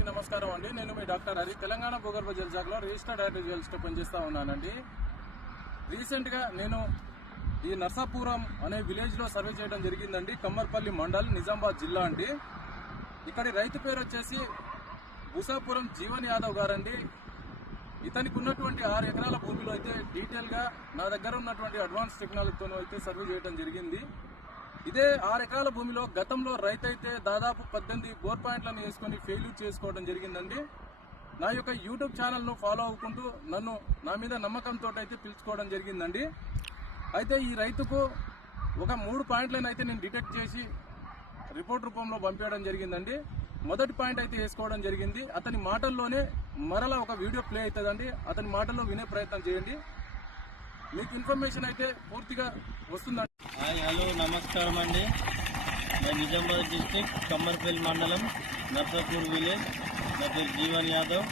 అందరికీ నమస్కారం అండి. నేను మీ డాక్టర్ హరి, తెలంగాణ భూగర్భ జల శాఖలో రిజిస్టర్డ్ ఆర్టిజల్స్తో పనిచేస్తూ ఉన్నానండి. రీసెంట్గా నేను ఈ నర్సాపురం అనే విలేజ్లో సర్వే చేయడం జరిగిందండి. కమ్మర్పల్లి మండల్, నిజామాబాద్ జిల్లా అండి. ఇక్కడి రైతు పేరు వచ్చేసి బుసాపురం జీవన్ యాదవ్ గారండి. ఇతనికి ఉన్నటువంటి 6 ఎకరాల భూమిలో అయితే డీటెయిల్గా నా దగ్గర ఉన్నటువంటి అడ్వాన్స్ టెక్నాలజీతో అయితే సర్వే చేయడం జరిగింది. ఇదే 6 ఎకరాల భూమిలో గతంలో రైతు అయితే దాదాపు 18 బోర్ పాయింట్లను వేసుకొని ఫెయిల్యూర్ చేసుకోవడం జరిగిందండి. నా యొక్క యూట్యూబ్ ఛానల్ను ఫాలో అవ్వకుంటూ నన్ను నా మీద నమ్మకంతో అయితే పిలుచుకోవడం జరిగిందండి. అయితే ఈ రైతుకు ఒక 3 పాయింట్లను అయితే నేను డిటెక్ట్ చేసి రిపోర్ట్ రూపంలో పంపించడం జరిగిందండి. మొదటి పాయింట్ అయితే వేసుకోవడం జరిగింది. అతని మాటల్లోనే మరలా ఒక వీడియో ప్లే అవుతుందండి. అతని మాటల్లో వినే ప్రయత్నం చేయండి. మీకు ఇన్ఫర్మేషన్ అయితే పూర్తిగా వస్తుందండి. హలో, నమస్కారం అండి. నేను నిజామాబాద్ డిస్ట్రిక్ట్ కమ్మర్పల్లి మండలం నర్సాపూర్ విలేజ్. నా పేరు జీవన్ యాదవ్.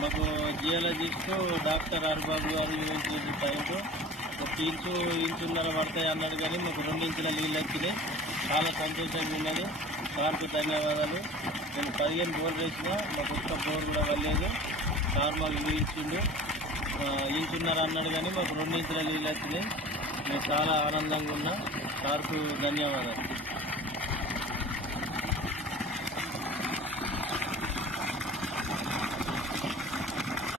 మాకు జియాలజిస్ట్ డాక్టర్ హరిబాబు గారు యూనివర్సిటీ టైంకు ఒక ఇంచున్నర పడతాయి అన్నాడు, కానీ మాకు 2 ఇంచుల నీళ్ళు వచ్చినాయి. చాలా సంతోషంగా ఉన్నది. సార్కు ధన్యవాదాలు. నేను 15 బోర్లు వేసినా మాకు ఒక్క బోర్ కూడా వల్లేదు. సార్ మాకు ఇంచున్నర అన్నాడు, కానీ మాకు 2 ఇంచుల నీళ్ళు వచ్చినాయి. నేను చాలా ఆనందంగా ఉన్నా. సార్కు ధన్యవాదాలు.